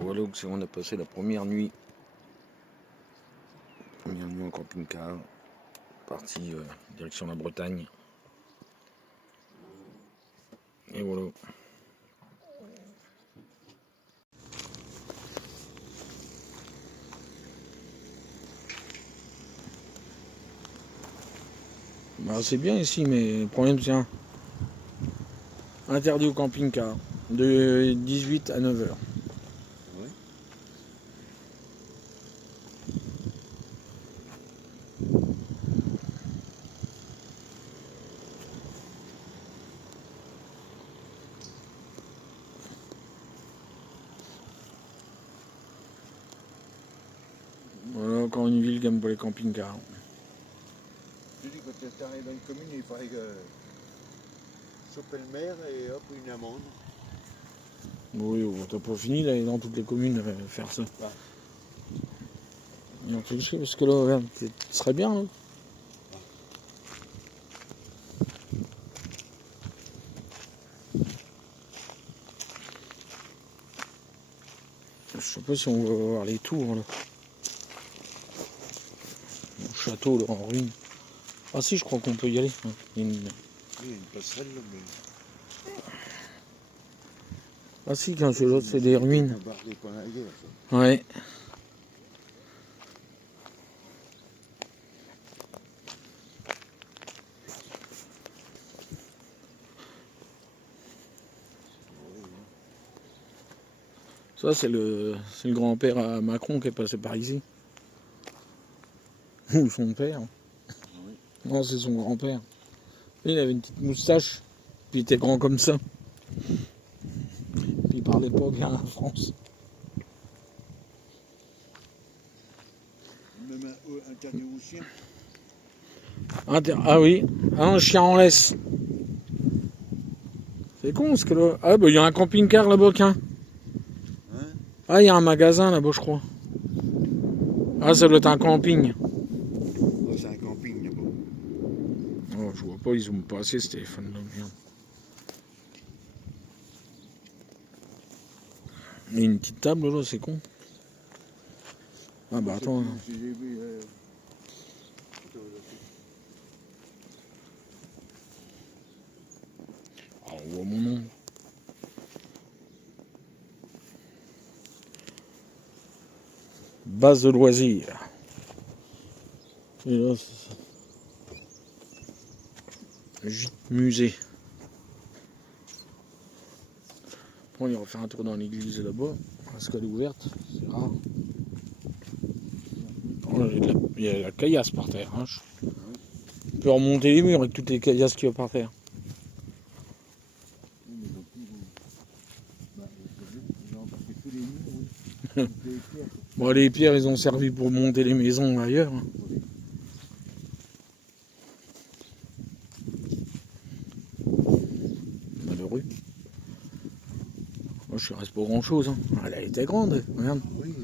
Voilà où on a passé la première nuit. Première nuit en camping-car. Parti direction la Bretagne. Et voilà. Bah, c'est bien ici, mais le problème c'est interdit au camping-car de 18 à 9 heures. Oui. Voilà encore une ville qui aime pas les camping-cars. Je dis quand tu arrives dans une commune, il faudrait choper le maire et hop, une amende. Oui, t'as pas fini d'aller dans toutes les communes faire ça. Ouais. Et on fait le parce que là, regarde, ce serait bien. Là. Je sais pas si on va voir les tours là. Le château là en ruine. Ah si, je crois qu'on peut y aller. Il y a une... Il y a une passerelle là, mais. Ah si, quand c'est l'autre, c'est des ruines. Un bar de pendant la guerre, ça. Ouais. Ça, c'est le grand-père à Macron qui est passé par ici. Ou son père. Oui. Non, c'est son grand-père. Il avait une petite moustache, puis il était grand comme ça. Puis il parlait pas bien la France. Même interdit aux chiens. Ah oui, un chien en laisse. C'est con ce que là. Ah bah il y a un camping-car là-bas, qu'un. Hein? Ah, il y a un magasin là-bas, je crois. Ah, ça doit être un camping. Oh, c'est un camping là-bas. Oh, je vois pas, ils ont pas assez ce téléphone là. Il y a une petite table là, c'est con. Ah bah attends. Si j'ai vu, Ah, on voit mon nom. Base de loisirs. Et là, c'est ça. Gîte musée. Bon, on ira faire un tour dans l'église là-bas. Parce qu'elle est ouverte. C'est rare. Oh, il y a la caillasse par terre. Hein. On peut remonter les murs avec toutes les caillasses qu'il y a par terre. Bon, les pierres, ils ont servi pour monter les maisons ailleurs. Malheureux. Moi, je reste pas grand chose. Hein. Elle était grande, regarde. oui.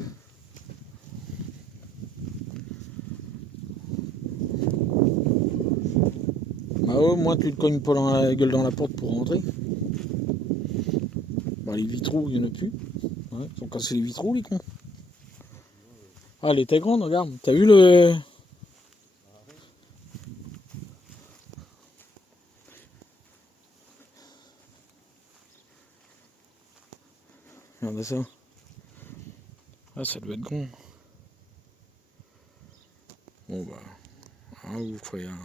Bah, au moins, tu te cognes pas la gueule dans la porte pour rentrer. Bah, les vitraux, il n'y en a plus. Ouais, ils ont cassé les vitraux, les cons. Ah, elle était grande, regarde. T'as vu le. Regardez ça. Ah, ça doit être grand. Bon, bah. Ah, vous ferez un.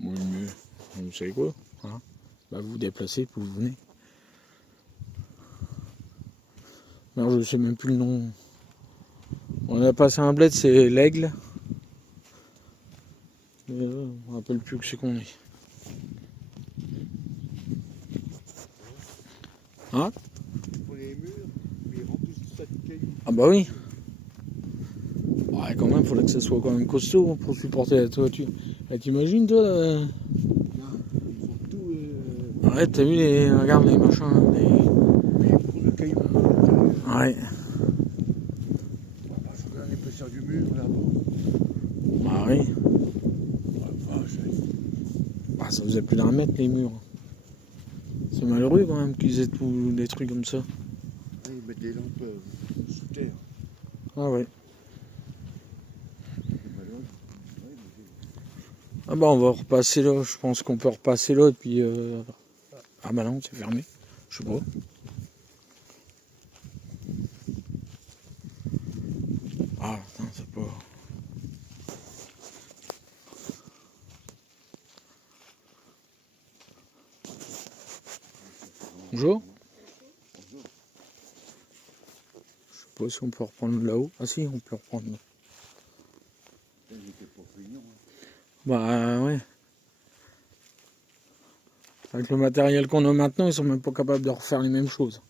Bon, le mieux. Vous savez quoi hein bah, vous vous déplacez, puis vous venez. Alors, je sais même plus le nom. On a passé un bled, c'est l'Aigle. On ne rappelle plus que c'est qu'on est. Hein? Pour les murs, mais ils remplissent tout ça de cailloux. Ah bah oui. Ouais, quand même, il faudrait que ça soit quand même costaud pour supporter la toiture. Et t'imagines, toi là... Là, ils font tout. Ouais, t'as vu les... Regarde les machins, les... Mais pour le caillou. Ouais. Je regarde l'épaisseur du mur là-bas. Bah oui. Enfin, faisait plus d'1 mètre les murs. C'est malheureux quand même qu'ils aient tout des trucs comme ça. Ah, ils mettent des lampes sous terre. Ah ouais. C'est malheureux. Ouais, Ah bah on va repasser là, je pense qu'on peut repasser là et puis ah bah non, c'est fermé. Je sais pas. Ah putain, c'est pas. Bonjour. Je sais pas si on peut reprendre là-haut. Ah si, on peut reprendre. J'étais pas feignant. Bah ouais. Avec le matériel qu'on a maintenant, ils sont même pas capables de refaire les mêmes choses.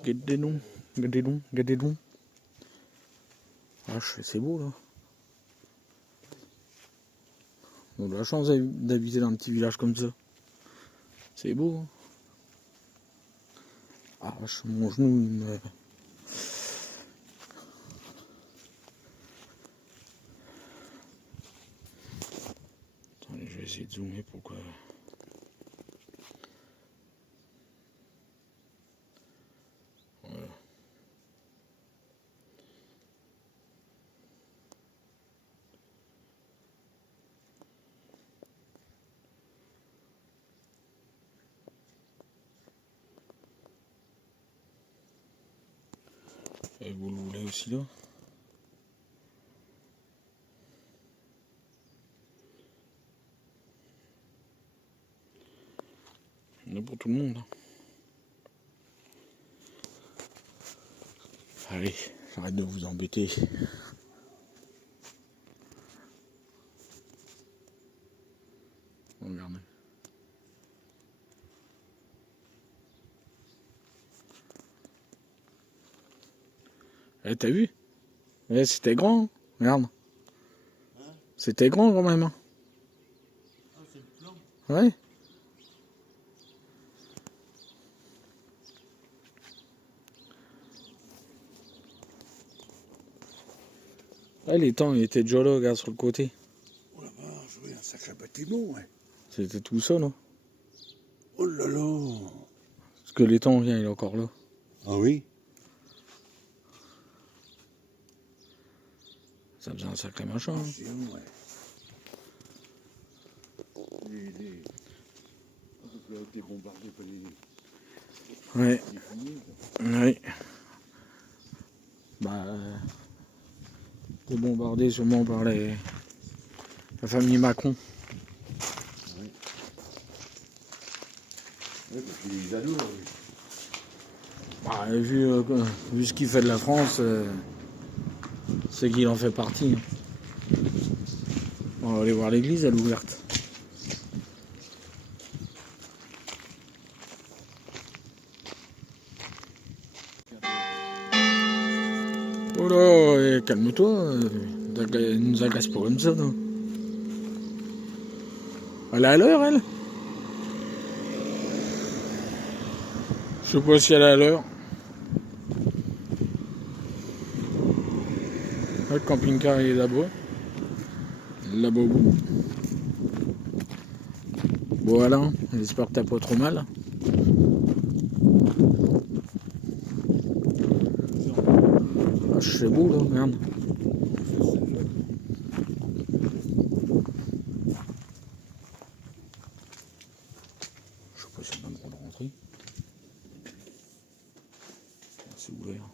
Regardez donc, regardez donc, regardez donc. Ah, c'est beau là. On a de la chance d'habiter dans un petit village comme ça. C'est beau. Hein. Ah, mon genou me... Attendez, je vais essayer de zoomer pour que... Voilà. Et vous le voulez aussi là? Il y en a pour tout le monde. Hein. Allez, j'arrête de vous embêter. Regardez. Eh, t'as vu? Eh, c'était grand. Hein. Regarde. Hein? C'était grand quand même. Hein. Ah, c'est le plan. Ouais. Ouais, les temps, il était déjà là, regarde sur le côté. Oh la vache, oui, un sacré bâtiment, ouais. C'était tout ça, là. Oh là là. Parce que l'étang vient, il est encore là. Ah oui? Ça faisait un sacré machin. Hein. C'est long, ouais. Les... Ah, parce que là, t'es bombardé par les... Ouais. les fumées, Oui. Bah... T'es bombardé sûrement par la famille Macron. ouais. Ouais, parce qu'il les adore, lui. Bah, vu ce qu'il fait de la France, c'est qu'il en fait partie. Hein. On va aller voir l'église, elle est ouverte. Oh là, calme-toi, nous agace pas comme ça, non. Elle est à l'heure, elle? Je sais pas si elle est à l'heure. Le camping-car il est là-bas. Là-bas au bout. Bon voilà, j'espère que t'as pas trop mal. Ah, c'est beau là, merde. Je sais pas si on a le droit de rentrer. C'est ouvert.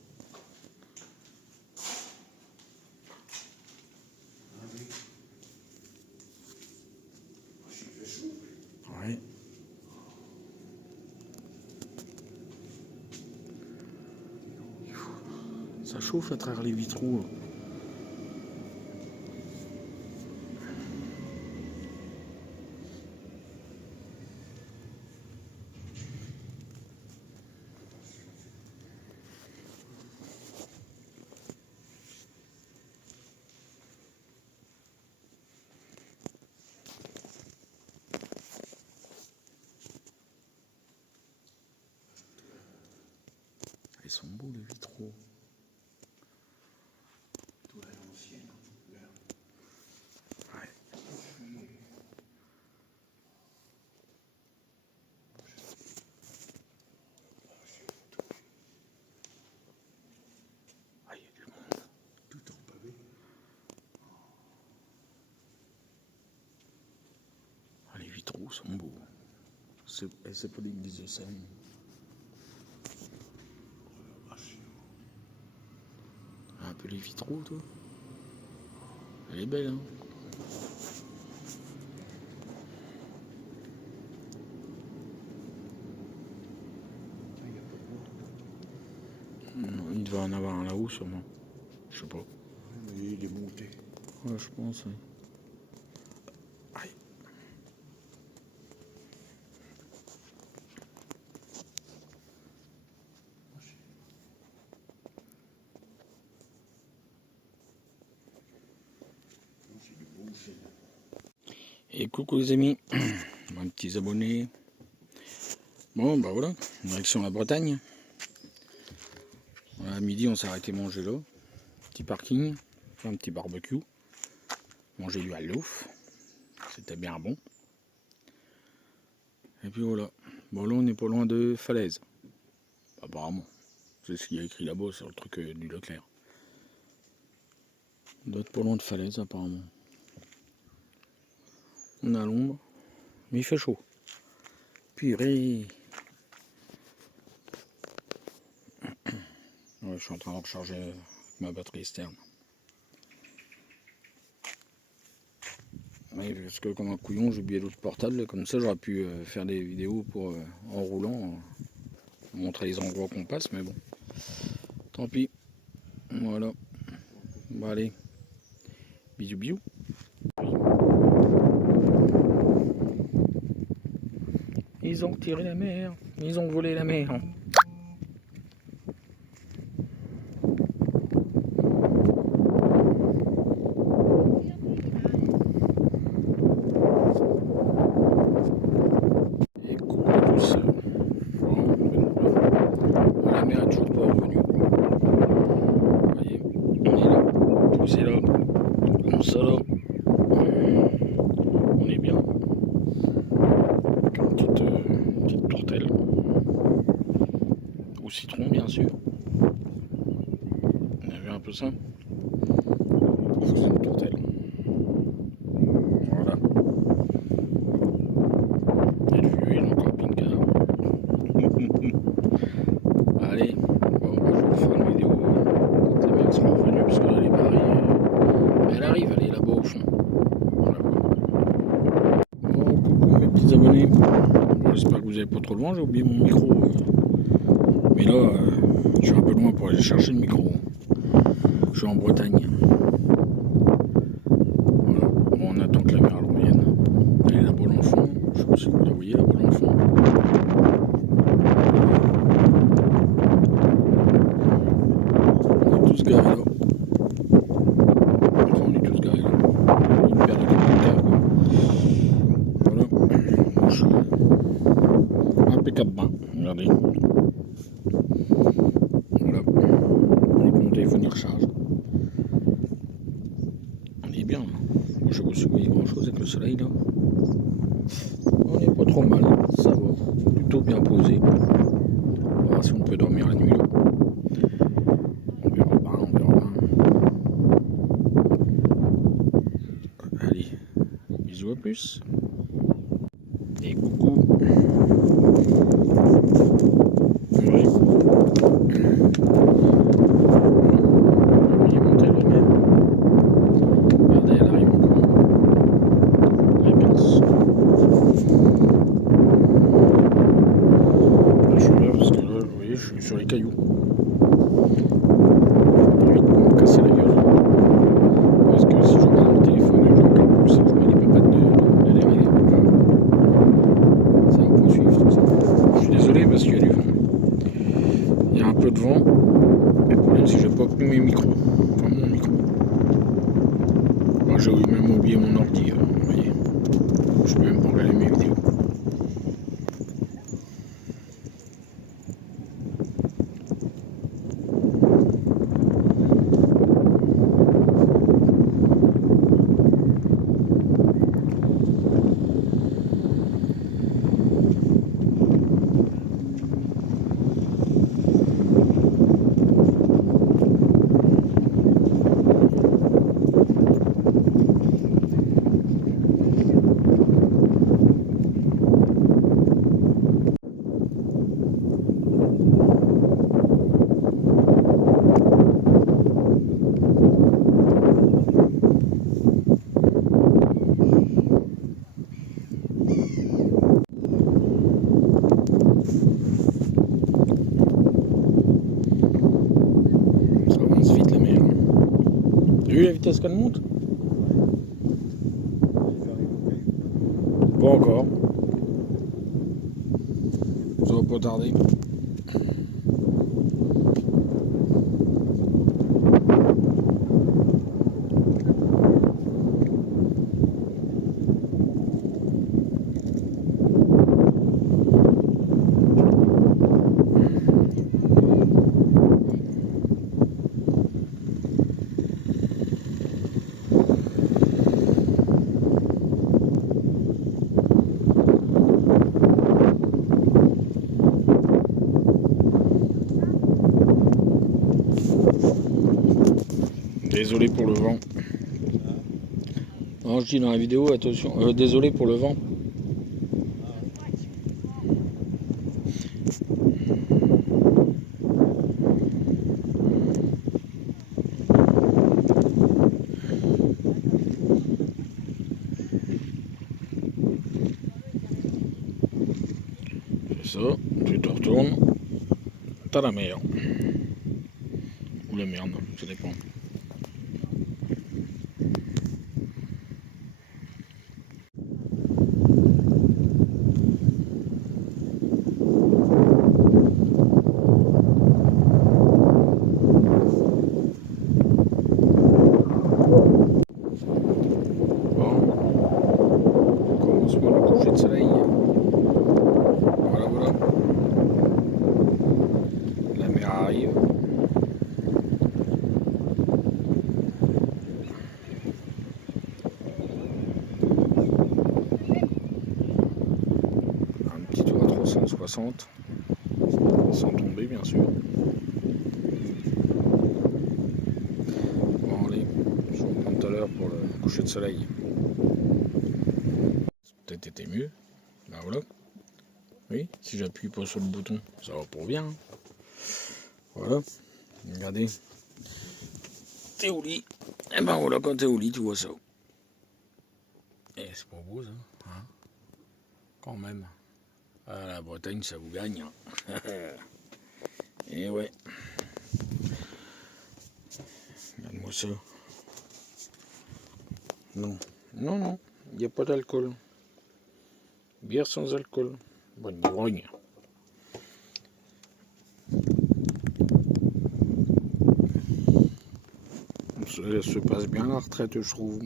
Ouais. Ça chauffe à travers les vitraux. Ils sont beaux les vitraux. Toi, l'ancienne, vert. Ouais. Ah, il y a du monde. Tout en pavé. Ah, les vitraux sont beaux. C'est pas l'église de Seine. Un peu les vitraux, toi. Elle est belle, hein. Il devait en avoir un là-haut, sûrement. Je sais pas. Mais il est monté. Ouais, je pense, oui. Aïe. C'est du beau chêne. Et coucou les amis, mes petits abonnés. Bon, bah voilà, direction la Bretagne. Voilà, à midi, on s'est arrêté manger là. Petit parking, un petit barbecue. Manger du hallouf. C'était bien bon. Et puis voilà. Bon, là, on n'est pas loin de Falaise. Apparemment. C'est ce qu'il y a écrit là-bas sur le truc du Leclerc. On doit être pas loin de Falaise, apparemment. On a l'ombre, mais il fait chaud. Purée. Ouais, je suis en train de recharger ma batterie externe. Ouais, parce que comme un couillon, j'ai oublié l'autre portable. Comme ça, j'aurais pu faire des vidéos pour en roulant, montrer les endroits qu'on passe, mais bon. Tant pis. Voilà. Bon, allez. Bisous, bisous. Ils ont tiré la mer. Ils ont volé la mer. Et coucou à tous. La mer est toujours pas revenue. Vous voyez, on est là. Tout c'est là. Comme ça là. On est bien. Avec une petite tourtelle. Au citron, bien sûr. On a vu un peu ça. C'est une tourtelle. Voilà. Et le vieux, il est encore camping-car. Allez, bon, je vais vous faire une vidéo quand la mer sera revenue, parce que là, elle est pareille. Elle arrive, elle est là-bas au fond. Voilà. Bon, coucou mes petits abonnés. Bon, j'espère que vous n'allez pas trop loin, j'ai oublié mon micro. Mais là, je suis un peu loin pour aller chercher le micro. Je suis en Bretagne. Voilà. Bon, on attend que la mer revienne. Elle est là-bas dans le fond. Je sais pas si vous la voyez là-bas dans le fond. On est tous garés là. Enfin, on est tous garés là. Une paire de camping-cars. Voilà. Moi, je suis impeccable bain. Regardez. Voilà. Mon téléphone il recharge. On est bien là. Moi, je sais pas si vous voyez grand chose avec le soleil là. On n'est pas trop mal, ça va. Plutôt bien posé. On va voir si on peut dormir la nuit là. On verra pas, on verra pas. Allez, bisous à plus. Et coucou. Oui. Il est monté le mien. Regardez, elle arrive encore. Elle passe. Je suis là parce que là, vous voyez, je suis sur les cailloux. Évite de me casser la gueule. Parce que si je regarde le téléphone, je regarde plus, je mets les papates de derrière. Ça va poursuivre tout ça. Je suis désolé parce qu'il y a du vent. Il y a un peu de vent. Le problème c'est que je n'ai pas pris mes micros. Enfin mon micro. J'ai même oublié mon ordi. Vous voyez. Je peux même pas regarder mes vidéos. vu la vitesse qu'elle monte? Pas encore. Ça va pas tarder. Désolé pour le vent. Non, je dis dans la vidéo, attention, désolé pour le vent. C'est ça, tu te retournes, t'as la mer. Ou la merde, ça dépend. De soleil. Voilà, voilà. La mer arrive. Un petit tour à 360. Sans tomber, bien sûr. Bon, allez. Je vous reprends tout à l'heure pour le coucher de soleil. Peut-être été mieux. Ben voilà. Oui, si j'appuie pas sur le bouton, ça va pour bien. Voilà. Regardez. T'es au lit. Et ben voilà, quand t'es au lit, tu vois ça. Et c'est pas beau ça. Hein, quand même. Ah, la Bretagne, ça vous gagne. Hein. Et ouais. Regarde-moi ça. Non. Non, non. Il n'y a pas d'alcool. Bière sans alcool. Bonne grogne. Ça se passe bien la retraite, je trouve.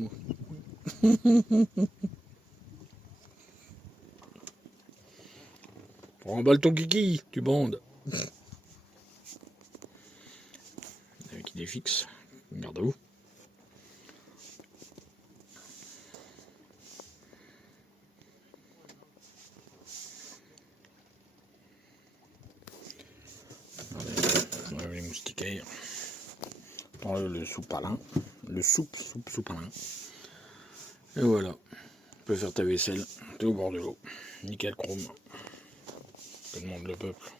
Remballe ton kiki, tu bandes. Avec idée fixe. Garde-vous. Les moustiquaires. Le soupalin. Le soupalin. Et voilà. Tu peux faire ta vaisselle. T'es au bord de l'eau. Nickel chrome. Que demande le peuple.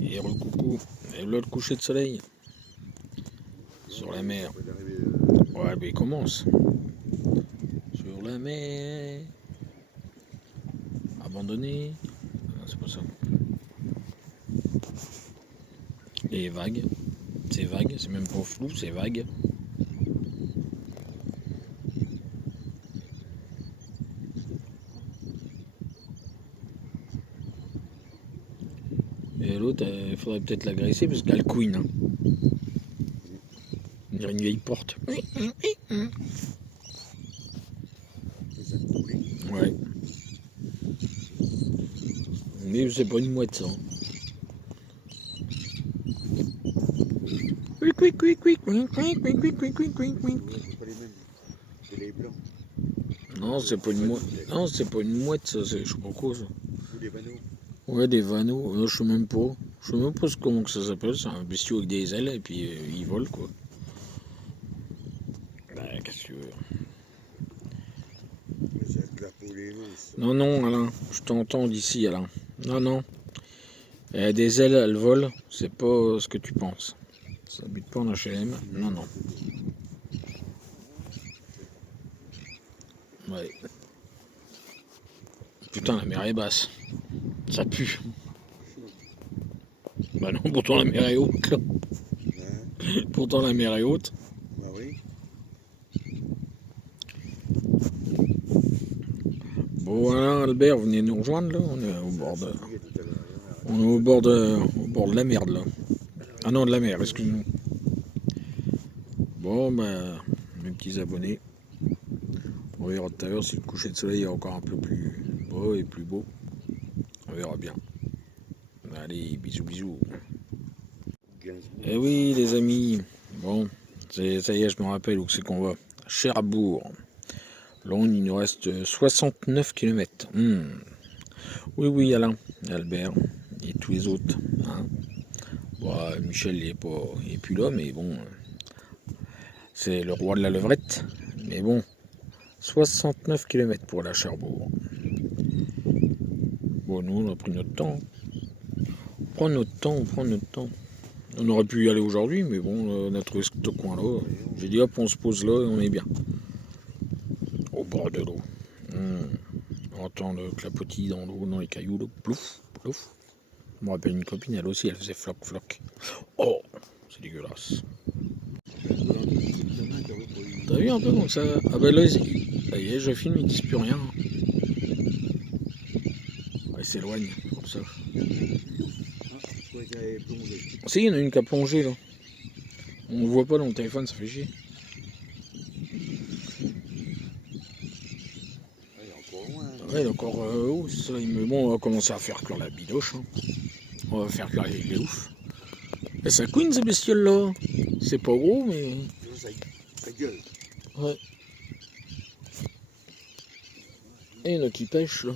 Et recoucou. Et l'autre coucher de soleil. Sur la mer. Ouais, mais il commence. Sur la mer. Abandonné. Non, c'est pas ça. Et vague. C'est vague. C'est même pas flou, c'est vague. Et l'autre, il faudrait peut-être l'agresser parce qu'elle couine. Hein. On dirait une vieille porte. Ouais. Mais c'est pas une mouette ça. Non, c'est pas une mouette. Non, c'est pas une mouette ça, c'est je sais pas quoi ça. Des vanneaux. Ouais, des vanneaux. Je sais même pas. Je sais même pas comment que ça s'appelle. C'est un bestiau avec des ailes et puis il vole quoi. Bah, qu'est-ce que tu veux. Non, non, Alain. Je t'entends d'ici, Alain. Non, non. Elle a des ailes, elle vole. C'est pas ce que tu penses. Ça habite pas en HLM. Non, non. Ouais. Putain, la mer est basse. Ça pue. Bah non, pourtant la mer est haute là. Pourtant la mer est haute. Bah oui. Bon voilà Albert, venez nous rejoindre là, on est au bord de. On est au bord de la merde là. Ah non de la mer, excuse-nous. Bon bah mes petits abonnés. On verra tout à l'heure si le coucher de soleil est encore un peu plus beau et plus beau. On verra bien. Allez, bisous bisous. Eh oui les amis, bon, ça y est, je me rappelle où c'est qu'on va. Cherbourg. Là, il nous reste 69 km. Oui, Alain, Albert et tous les autres. Hein. Bon, Michel, il est plus là, mais bon, c'est le roi de la levrette. Mais bon, 69 km pour la Cherbourg. Bon, nous, on a pris notre temps. On prend notre temps. On aurait pu y aller aujourd'hui, mais bon, on a trouvé ce coin-là. J'ai dit, hop, on se pose là et on est bien. Au bord de l'eau. On entend le clapotis dans l'eau, dans les cailloux, là. Plouf, plouf. Je me rappelle une copine, elle aussi, elle faisait floc, floc. Oh, c'est dégueulasse. T'as vu un peu comme ça? Ah ben là, ça y est, je filme, ils disent plus rien. Ils s'éloignent, comme ça. Si, il y en a une qui a plongé, là. On ne voit pas dans le téléphone, ça fait chier. Ouais, il est encore haut, ça. Mais bon, on va commencer à faire cuire la bidoche. Hein. On va faire cuire les ouf. Et ça couine ces bestioles-là. C'est pas gros, mais. Ça gueule. Ouais. Et il y en a qui pêchent, là.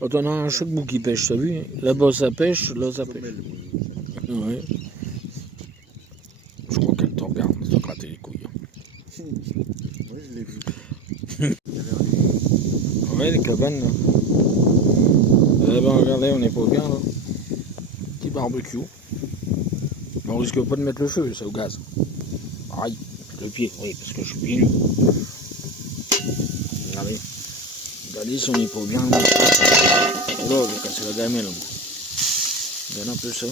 Quand on a un choc-bout qui pêche, t'as vu? Là-bas ça pêche, là ça pêche. Ouais. Je crois qu'elle te regarde, elle te gratter les couilles. Ouais, je l'ai vu. Ouais, les cabanes, là. Eh ben, regardez, on n'est pas bien, là. Petit barbecue. Mais on risque pas de mettre le feu, c'est au gaz. Aïe, le pied, oui, parce que je suis pieds nus. Regardez. Regardez si on n'est pas bien. Là, je vais casser la gamelle. Regarde un peu ça.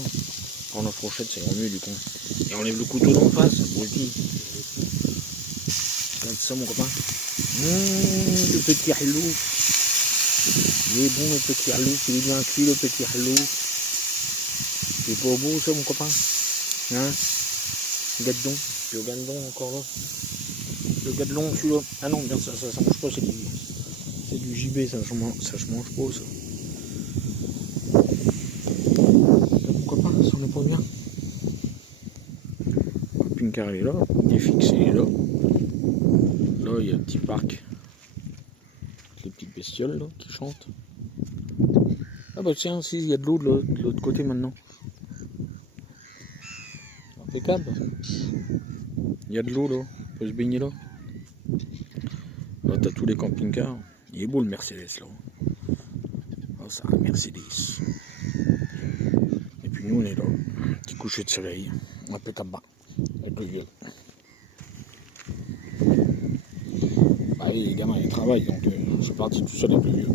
Prends la fourchette, c'est mieux du coup. Et on lève le couteau d'en face, je le dis. Regarde ça, mon copain. Le petit halou. Il est bon, le petit halou. Il est bien cuit, le petit halou. C'est pas beau, ça, mon copain. Hein? Gadon. Le gadon, encore là. Le gadon, celui-là. Ah non, bien ça mange pas, c'est du JB, ça se mange pas, ça. Mon copain, ça on est pas bien. Le Pinkar est là, il est fixé, il est là. Là, il y a un petit parc. Les petites bestioles là, qui chantent. Ah bah tiens, si, il y a de l'eau de l'autre côté maintenant. Impeccable. Il y a de l'eau là, on peut se baigner là. Là, t'as tous les camping-cars. Il est beau le Mercedes là. Oh, c'est un Mercedes. Et puis nous, on est là. Petit coucher de soleil. Impeccable. Avec le vieux. Bah oui, les gamins ils travaillent, donc je suis parti tout seul avec le vieux.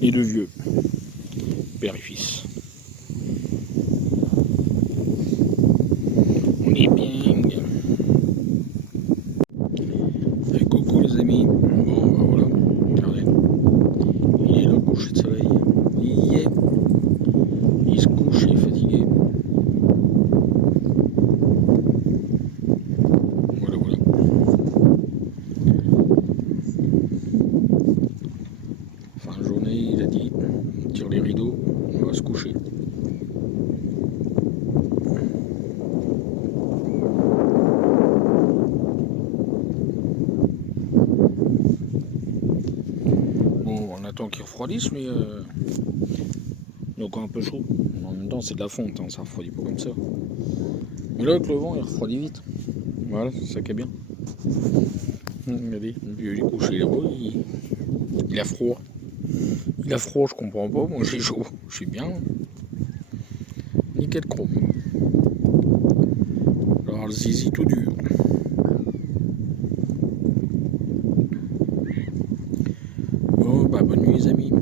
Et le vieux. Père et fils. On est bien. Et coucou les amis. Bon bah voilà. Regardez. Il est là, le coucher de soleil. Il y est. Il se couche, il est fatigué. Voilà. Fin de journée, il a dit, on tire les rideaux, on va se coucher. Bon, on attend qu'il refroidisse, mais il est encore un peu chaud. En même temps, c'est de la fonte, hein, ça refroidit pas comme ça. Mais là, avec le vent, il refroidit vite. Voilà, c'est ça qui est bien. Regardez, il est couché là-bas, il a froid. Il a froid, je comprends pas, moi j'ai chaud, je suis bien. Nickel chrome. Alors le zizi tout dur. Bon bah bonne nuit les amis.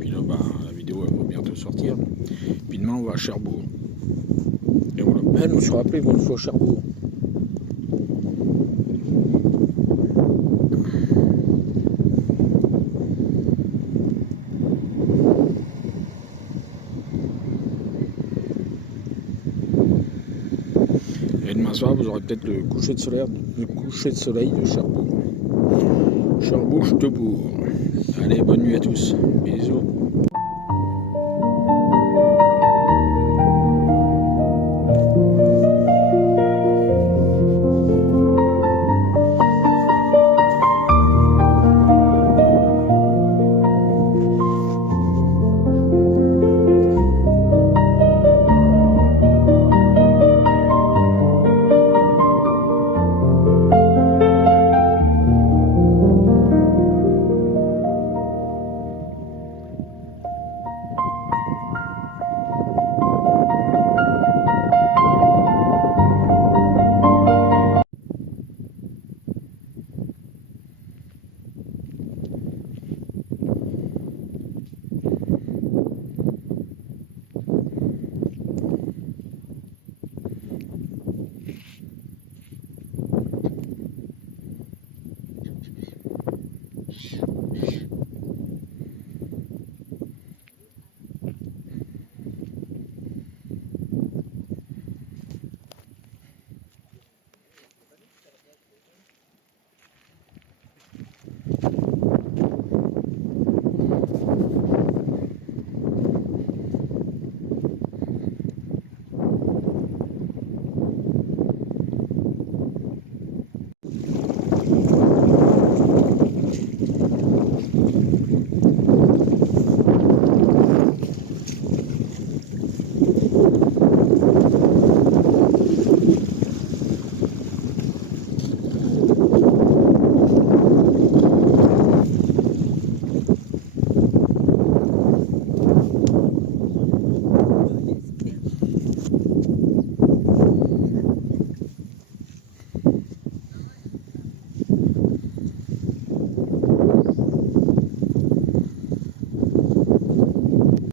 Puis là bah la vidéo elle va bientôt sortir. Puis demain on va à Cherbourg. Et voilà. je me suis rappelé qu'on soit à Cherbourg. Et demain soir, vous aurez peut-être le coucher de soleil de Cherbourg. Cherbourg, Stebourg. Allez, bonne nuit à tous.